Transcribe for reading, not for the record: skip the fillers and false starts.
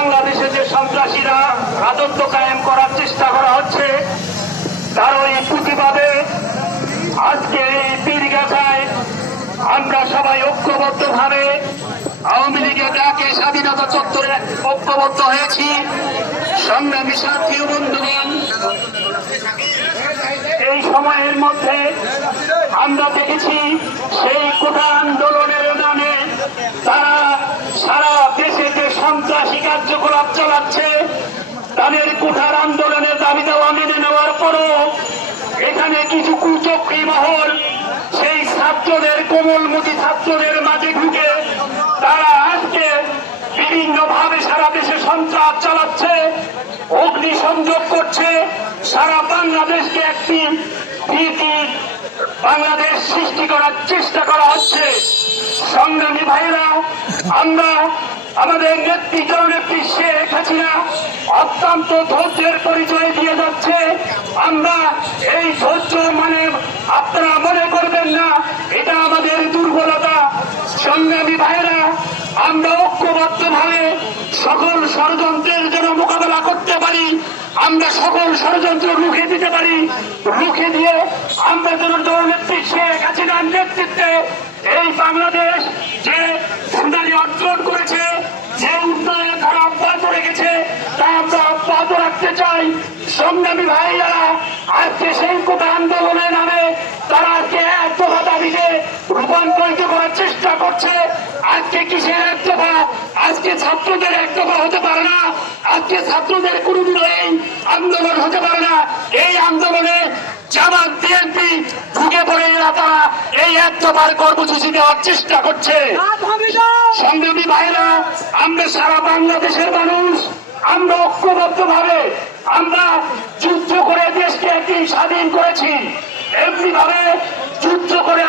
বাংলাদেশে যে সন্ত্রাসীরা রাজত্ব কায়েম করার চেষ্টা করা হচ্ছে তার ওই প্রতিবাদে আজকে এই পীরগাছায় আমরা সবাই ঐক্যবদ্ধভাবে আওয়ামী লীগের ডাকে স্বাধীনতা চত্বরে ঐক্যবদ্ধ হয়েছি। সংগ্রামী সাথী ও বন্ধুগণ, এই সময়ের মধ্যে আমরা দেখেছি সেই কোটা আন্দোলনের নামে তারা সারা দেশে যে সন্ত্রাসী কার্যকলাপ চালাচ্ছে, তাদের কোঠার আন্দোলনের দাবি দেওয়া মেনে নেওয়ার পরও এখানে কিছু কুচক্রী মহল সেই ছাত্রদের, কোমলমতি ছাত্রদের মাঝে ঢুকে তারা আজকে বিভিন্নভাবে সারা দেশে সন্ত্রাস চালাচ্ছে, অগ্নিসংযোগ করছে, সারা বাংলাদেশকে একটি ভীতি বাংলাদেশ সৃষ্টি করার চেষ্টা করা হচ্ছে। সংগ্রামী ভাইরা, আমরা আমাদের নেত্রী জননেত্রী শেখ হাসিনা অত্যন্ত ধৈর্যের পরিচয় দিয়ে যাচ্ছে। আমরা এই ধৈর্য মানে আপনারা মনে করবেন না এটা আমাদের দুর্বলতা। সংগ্রামী ভাইরা, আমরা ঐক্যবদ্ধভাবে সকল ষড়যন্ত্রের যেন মোকাবেলা করতে পারি, আমরা সকল ষড়যন্ত্র রুখে দিতে পারি, রুখে দিয়ে আমরা যেন জননেত্রী শেখ হাসিনার নেতৃত্বে এই বাংলাদেশ যে সুনালি অর্জন করেছে, যে উন্নয়নের ধারা অব্যাহত রেখেছে তা আমরা অব্যাহত রাখতে চাই। সংগ্রামী ভাইরা, আজকে সেই কোটা আন্দোলনের নামে তারা আজকে এক দফা দাবিকে রূপান্তরিত করার চেষ্টা করছে। আজকে কিসের এক দফা? আজকে ছাত্রদের এক দফা হতে পারে না, আজকে ছাত্রদের কোনোদিনও এই আন্দোলন হতে পারে না। এই আন্দোলনে জামাত, বিএনপি ঢুকে পড়ে এরা তারা এই এক দফার কর্মসূচি দেওয়ার চেষ্টা করছে। সংগ্রামী ভাইরা, আমরা সারা বাংলাদেশের মানুষ, আমরা ঐক্যবদ্ধভাবে আমরা যুদ্ধ করে দেশকে একদিন স্বাধীন করেছি, এমনি ভাবে যুদ্ধ করে